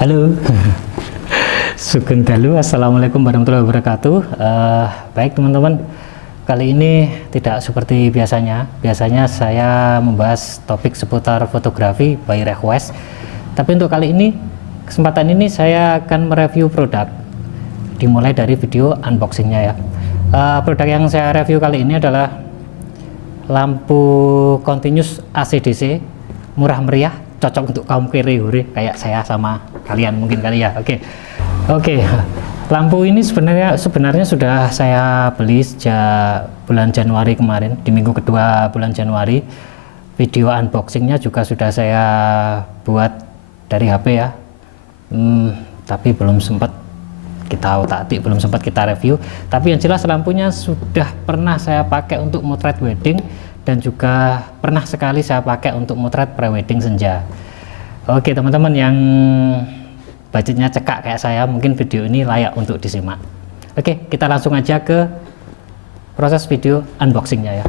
Halo, Sugeng Dalu, Assalamualaikum warahmatullahi wabarakatuh. Baik teman-teman, kali ini tidak seperti biasanya. Biasanya saya membahas topik seputar fotografi by request. Tapi untuk kali ini, kesempatan ini saya akan mereview produk. Dimulai dari video unboxingnya ya. Produk yang saya review kali ini adalah lampu continuous AC/DC, murah meriah, cocok untuk kaum kere-hore kayak saya sama kalian mungkin kali ya. Oke. Lampu ini sebenarnya sudah saya beli sejak bulan Januari kemarin, di minggu kedua bulan Januari. Video unboxingnya juga sudah saya buat dari HP ya. Tapi belum sempat kita otak-atik, belum sempat kita review. Tapi yang jelas lampunya sudah pernah saya pakai untuk motret wedding dan juga pernah sekali saya pakai untuk motret prewedding senja. Oke teman-teman yang budgetnya cekak kayak saya, mungkin video ini layak untuk disimak. Oke, kita langsung aja ke proses video unboxingnya ya.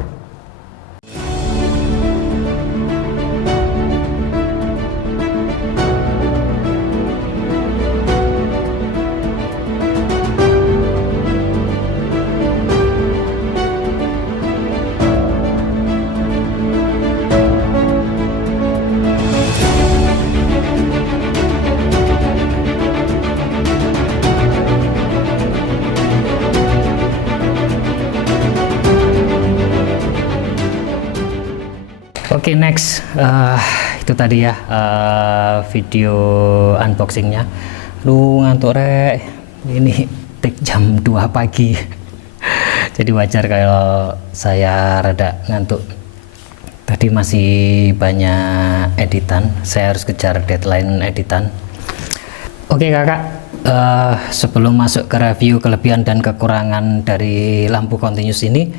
Oke, next itu tadi ya video unboxingnya. Lu ngantuk rek, ini take jam 2 pagi jadi wajar kalau saya rada ngantuk. Tadi masih banyak editan, saya harus kejar deadline editan. Oke kakak, sebelum masuk ke review kelebihan dan kekurangan dari lampu continuous ini,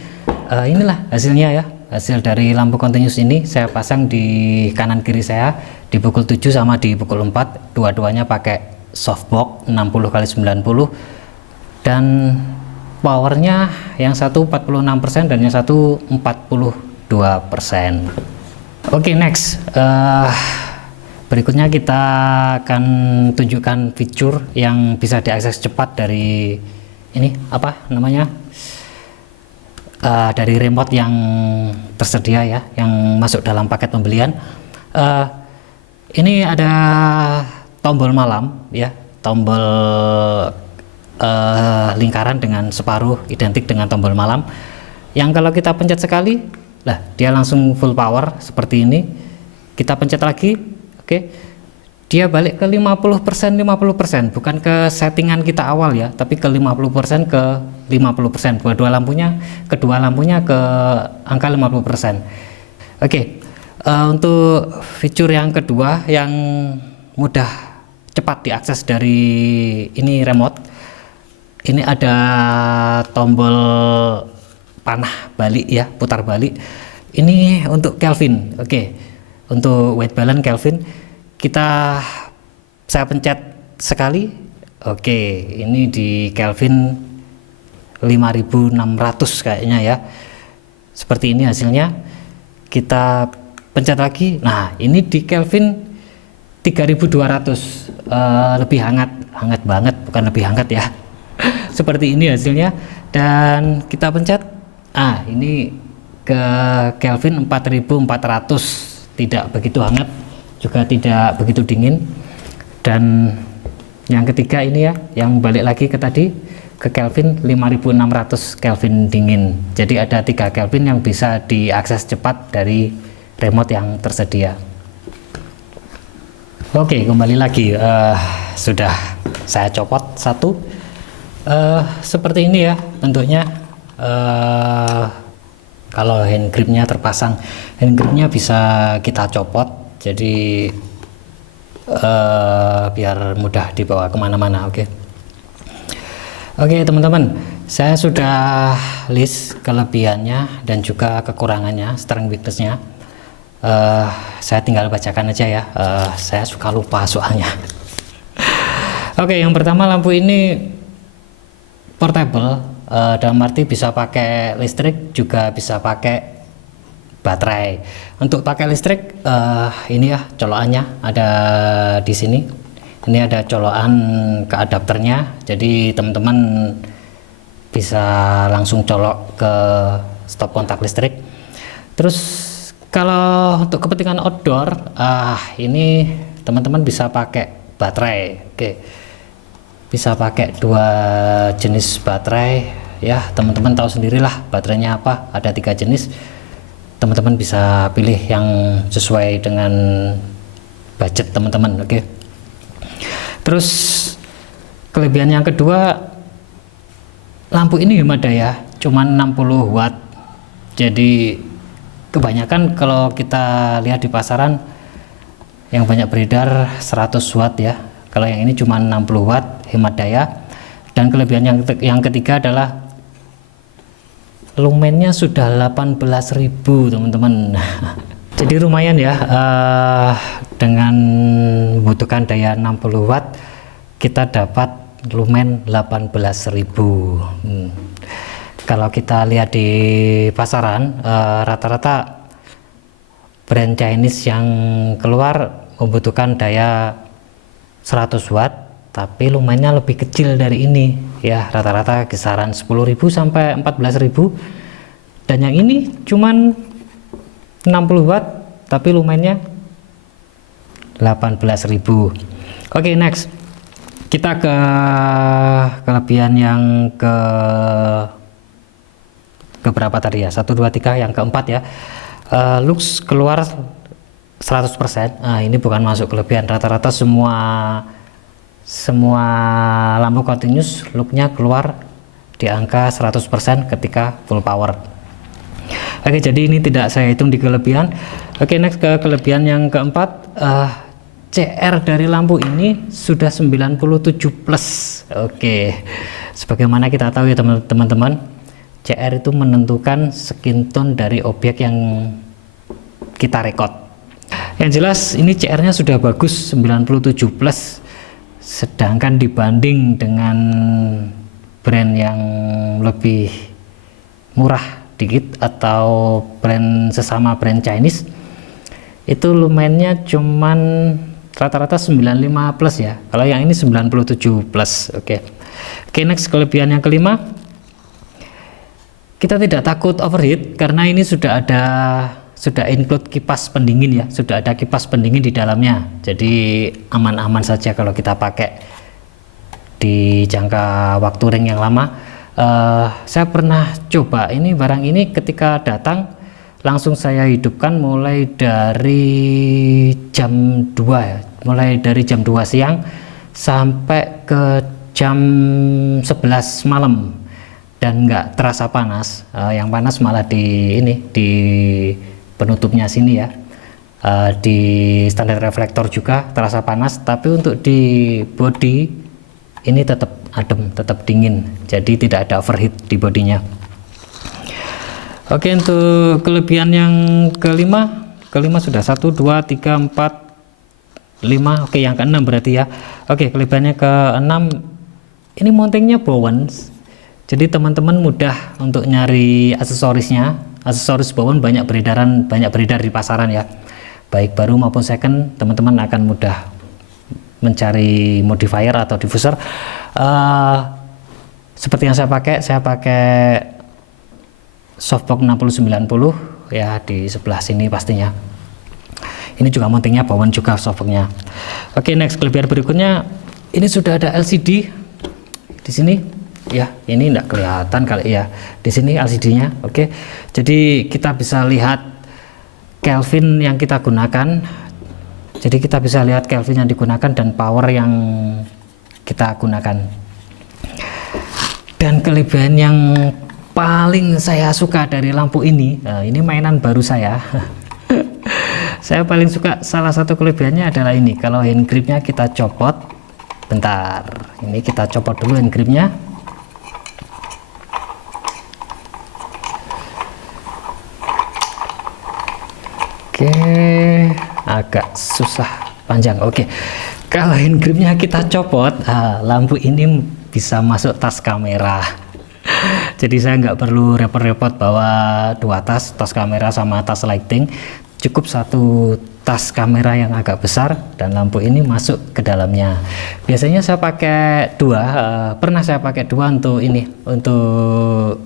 inilah hasilnya ya. Hasil dari lampu continuous ini saya pasang di kanan kiri saya, di pukul 7 sama di pukul 4. Dua-duanya pakai softbox 60x90 dan powernya yang satu 46% dan yang satu 42%. Oke, next berikutnya kita akan tunjukkan fitur yang bisa diakses cepat dari ini apa namanya, dari remote yang tersedia ya, yang masuk dalam paket pembelian. Ini ada tombol malam ya, tombol lingkaran dengan separuh identik dengan tombol malam, yang kalau kita pencet sekali lah dia langsung full power seperti ini. Kita pencet lagi, oke, dia balik ke 50%, bukan ke settingan kita awal ya, tapi ke 50% ke 50%. Kedua lampunya ke angka 50%. Oke, untuk fitur yang kedua yang mudah cepat diakses dari ini remote, ini ada tombol panah balik ya, putar balik. Ini untuk Kelvin. Oke, untuk white balance Kelvin. Saya pencet sekali, oke, ini di Kelvin 5600 kayaknya ya, seperti ini hasilnya. Kita pencet lagi, nah ini di Kelvin 3200, lebih hangat banget, bukan lebih hangat ya. Seperti ini hasilnya. Dan kita pencet, ini ke Kelvin 4400, tidak begitu hangat juga tidak begitu dingin. Dan yang ketiga ini ya, yang balik lagi ke tadi, ke Kelvin 5600 Kelvin dingin. Jadi ada 3 Kelvin yang bisa diakses cepat dari remote yang tersedia. Oke, kembali lagi, sudah saya copot satu, seperti ini ya bentuknya. Kalau hand gripnya terpasang, hand gripnya bisa kita copot, jadi biar mudah dibawa kemana-mana. Oke teman-teman, saya sudah list kelebihannya dan juga kekurangannya, strength weaknessnya. Saya tinggal bacakan aja ya, saya suka lupa soalnya. Oke, yang pertama, lampu ini portable, dalam arti bisa pakai listrik juga bisa pakai baterai. Untuk pakai listrik, ini ya colokannya ada di sini. Ini ada colokan ke adapternya, jadi teman-teman bisa langsung colok ke stop kontak listrik. Terus kalau untuk kepentingan outdoor, ini teman-teman bisa pakai baterai. Oke, bisa pakai dua jenis baterai ya, teman-teman tahu sendirilah baterainya apa, ada 3 jenis. Teman-teman bisa pilih yang sesuai dengan budget teman-teman. Oke. Terus kelebihan yang kedua, lampu ini hemat daya, cuman 60 watt. Jadi kebanyakan kalau kita lihat di pasaran yang banyak beredar 100 watt ya. Kalau yang ini cuma 60 watt, hemat daya. Dan kelebihan yang ketiga adalah lumennya sudah 18.000 teman-teman. Jadi lumayan ya, dengan membutuhkan daya 60 watt kita dapat lumen 18.000. Kalau kita lihat di pasaran, rata-rata brand Chinese yang keluar membutuhkan daya 100 watt, tapi lumennya lebih kecil dari ini ya, rata-rata kisaran 10.000 sampai 14.000. Dan yang ini cuman 60 watt tapi lumennya 18.000. Oke, next kita ke kelebihan yang berapa tadi ya, 1 2 3, yang keempat ya. Lux keluar 100%. Ini bukan masuk kelebihan, rata-rata semua lampu continuous looknya keluar di angka 100% ketika full power. Oke, jadi ini tidak saya hitung di kelebihan. Oke, next ke kelebihan yang keempat. CR dari lampu ini sudah 97 plus. Oke, sebagaimana kita tahu ya teman-teman, CR itu menentukan skin tone dari objek yang kita record. Yang jelas ini CR nya sudah bagus, 97 plus. Sedangkan dibanding dengan brand yang lebih murah dikit atau brand sesama brand Chinese, itu lumennya cuman rata-rata 95 plus ya. Kalau yang ini 97 plus. Oke, next kelebihan yang kelima, kita tidak takut overheat karena ini sudah include kipas pendingin ya, sudah ada kipas pendingin di dalamnya. Jadi aman-aman saja kalau kita pakai di jangka waktu ring yang lama. Saya pernah coba ini barang ini, ketika datang langsung saya hidupkan mulai dari jam 2 ya, mulai dari jam 2 siang sampai ke jam 11 malam dan nggak terasa panas. Yang panas malah di penutupnya sini ya, di standar reflektor juga terasa panas, tapi untuk di body ini tetap adem, tetap dingin, jadi tidak ada overheat di bodinya. Oke, untuk kelebihan yang kelima sudah 1 2 3 4 5. Oke, yang keenam berarti ya. Oke, kelebihannya keenam, ini mountingnya Bowen, jadi teman-teman mudah untuk nyari aksesorisnya. Aksesoris Bowen banyak beredar di pasaran ya, baik baru maupun second. Teman-teman akan mudah mencari modifier atau diffuser. Seperti yang saya pakai softbox 6090 ya, di sebelah sini pastinya. Ini juga mountingnya Bowen juga softboxnya. Oke, next kelebihan berikutnya, ini sudah ada LCD di sini ya. Ini enggak kelihatan kali ya, di sini LCD-nya. Oke, jadi kita bisa lihat Kelvin yang kita gunakan. Jadi kita bisa lihat Kelvin yang digunakan dan power yang kita gunakan. Dan kelebihan yang paling saya suka dari lampu ini, ini mainan baru saya. Saya paling suka, salah satu kelebihannya adalah ini, kalau hand gripnya kita copot. Bentar, ini kita copot dulu hand gripnya. Oke, agak susah, panjang. Oke, kalau hand gripnya kita copot, lampu ini bisa masuk tas kamera. Jadi saya nggak perlu repot-repot bawa 2 tas kamera sama tas lighting. cukup satu tas kamera yang agak besar dan lampu ini masuk ke dalamnya. Biasanya saya pakai dua, pernah saya pakai dua untuk ini, untuk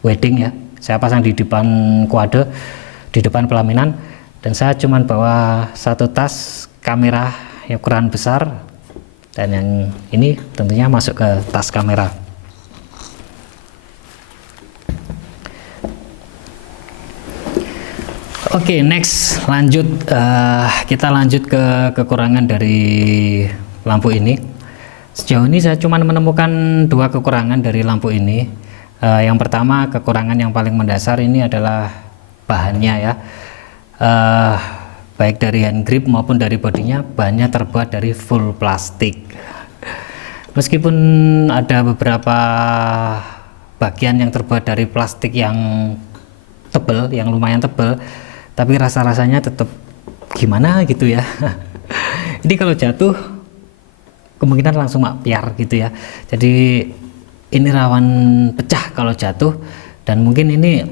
wedding ya. Saya pasang di depan kuade, di depan pelaminan, dan saya cuman bawa satu tas kamera yang ukuran besar, dan yang ini tentunya masuk ke tas kamera. Oke, next lanjut, kita lanjut ke kekurangan dari lampu ini. Sejauh ini saya cuma menemukan dua kekurangan dari lampu ini. Yang pertama, kekurangan yang paling mendasar ini adalah bahannya ya. Baik dari hand grip maupun dari bodinya, bahannya terbuat dari full plastik. Meskipun ada beberapa bagian yang terbuat dari plastik yang tebal, yang lumayan tebal, tapi rasa-rasanya tetap gimana gitu ya. Jadi kalau jatuh kemungkinan langsung makyar gitu ya. Jadi ini rawan pecah kalau jatuh, dan mungkin ini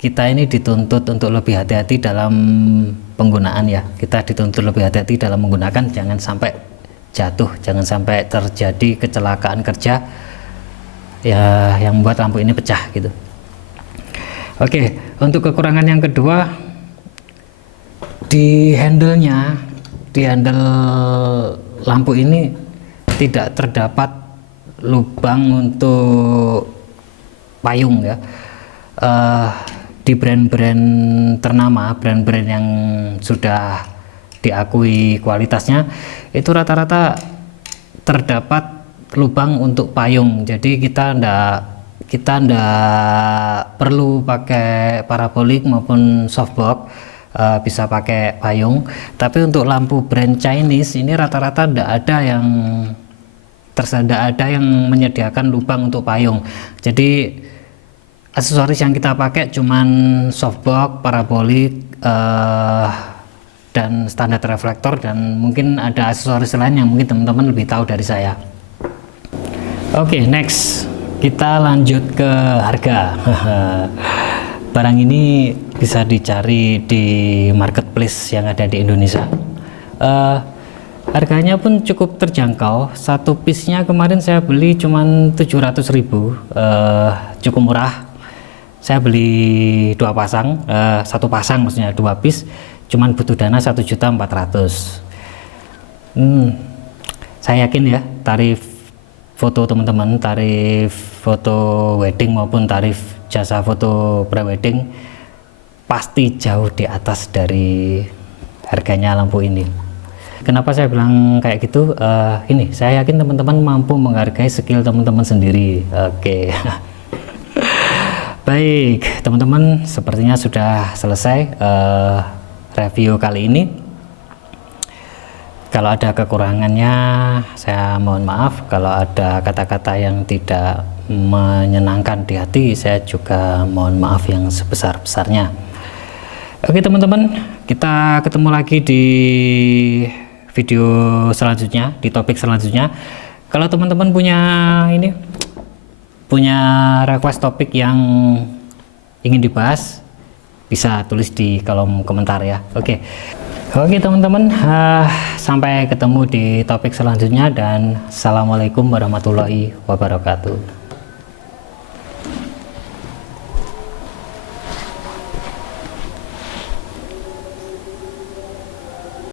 kita ini dituntut untuk lebih hati-hati dalam penggunaan ya. Kita dituntut lebih hati-hati dalam menggunakan, jangan sampai jatuh, jangan sampai terjadi kecelakaan kerja ya yang membuat lampu ini pecah gitu. Oke, untuk kekurangan yang kedua, di handle lampu ini tidak terdapat lubang untuk payung ya. Di brand-brand ternama, brand-brand yang sudah diakui kualitasnya, itu rata-rata terdapat lubang untuk payung. Jadi kita ndak perlu pakai parabolik maupun softbox, bisa pakai payung. Tapi untuk lampu brand Chinese ini rata-rata ndak ada yang menyediakan lubang untuk payung. Jadi aksesoris yang kita pakai cuman softbox, parabolik, dan standar reflektor, dan mungkin ada aksesoris lain yang mungkin teman-teman lebih tahu dari saya. Oke, next kita lanjut ke harga. Barang ini bisa dicari di marketplace yang ada di Indonesia. Harganya pun cukup terjangkau. Satu piece-nya kemarin saya beli cuman 700.000, cukup murah. Saya beli dua pasang, satu pasang maksudnya dua piece, cuman butuh dana 1.400.000. Saya yakin ya, tarif foto teman-teman, tarif foto wedding maupun tarif jasa foto pre-wedding pasti jauh di atas dari harganya lampu ini. Kenapa saya bilang kayak gitu? Ini saya yakin teman-teman mampu menghargai skill teman-teman sendiri. Oke. Baik teman-teman, sepertinya sudah selesai review kali ini. Kalau ada kekurangannya saya mohon maaf. Kalau ada kata-kata yang tidak menyenangkan di hati, saya juga mohon maaf yang sebesar-besarnya. Oke teman-teman, kita ketemu lagi di video selanjutnya, di topik selanjutnya. Kalau teman-teman punya request topik yang ingin dibahas, bisa tulis di kolom komentar ya. Oke teman-teman, sampai ketemu di topik selanjutnya, dan assalamualaikum warahmatullahi wabarakatuh.